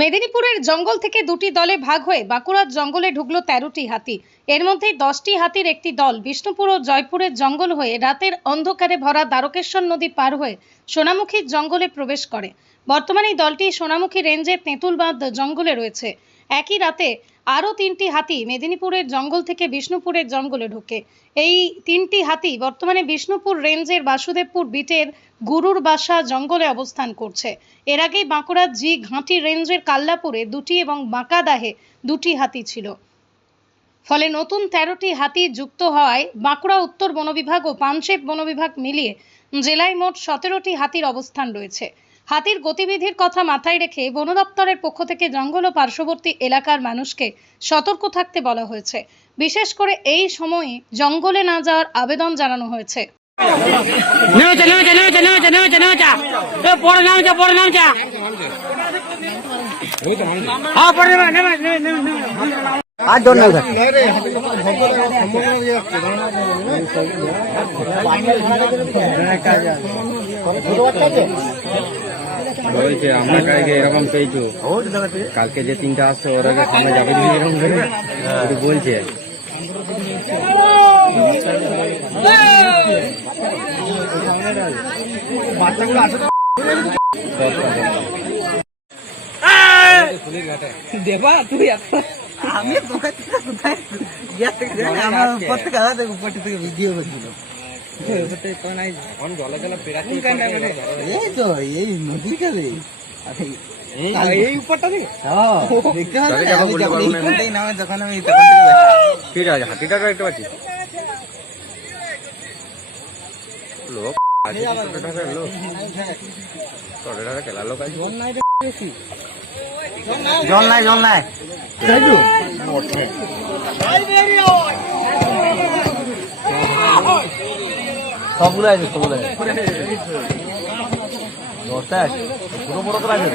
মেদিনীপুরের জঙ্গল থেকে দুটি দলে ভাগ হয়ে বাঁকুড়ার জঙ্গলে ঢুকলো 13টি হাতি। এর মধ্যে 10টি হাতির একটি দল বিষ্ণুপুর ও জয়পুরের জঙ্গল হয়ে রাতের অন্ধকারে ভরা দ্বারকেশ্বর নদী পার হয়ে সোনামুখীর জঙ্গলে প্রবেশ করে। বর্তমানে এই দলটি সোনামুখী রেঞ্জের তেঁতুলবাঁধ জঙ্গলে রয়েছে। একই রাতে আরও 3টি হাতি মেদিনীপুরের জঙ্গল থেকে বিষ্ণুপুরের জঙ্গলে ঢোকে। এই 3টি হাতি বর্তমানে বিষ্ণুপুর রেঞ্জের বাসুদেবপুর বিটের গুরুর বাসা জঙ্গলে অবস্থান করছে। এর আগে বাঁকুড়ার জি ঘাঁটি রেঞ্জের কাল্লাপুরে 2টি এবং বাঁকাদাহে 2টি হাতি ছিল। ফলে নতুন 13টি হাতি যুক্ত হওয়ায় বাঁকুড়া উত্তর বন বিভাগ ও পানশেত বন বিভাগ মিলিয়ে জেলায় মোট 17টি হাতির অবস্থান রয়েছে। হাতির গতিবিধির কথা মাথায় রেখে বন দপ্তরের পক্ষ থেকে জঙ্গল ও পার্শ্ববর্তী এলাকার মানুষকে সতর্ক থাকতে বলা হয়েছে। বিশেষ করে এই সময়ে জঙ্গলে না যাওয়ার আবেদন জানানো হয়েছে। বলছে আমরা কালকে এরকম পেয়েছো, কালকে যে 3টা আসছে ওর আগে সামনে যাবে এরকম করে বলছে। দেবা তুই আমি উপর থেকে ভিডিও করছিল। এই তো এই নদীর কাছে এই উপরটা দেখে দেখতে নামে যখন আমি ঠিক আছে হাতিটা দেখতে পাচ্ছি লোক খেলার লোক আছে। জল নাই জল নাই সবগুলো আছে সবগুলো দশটা আছে পুরো বড় করে আছে।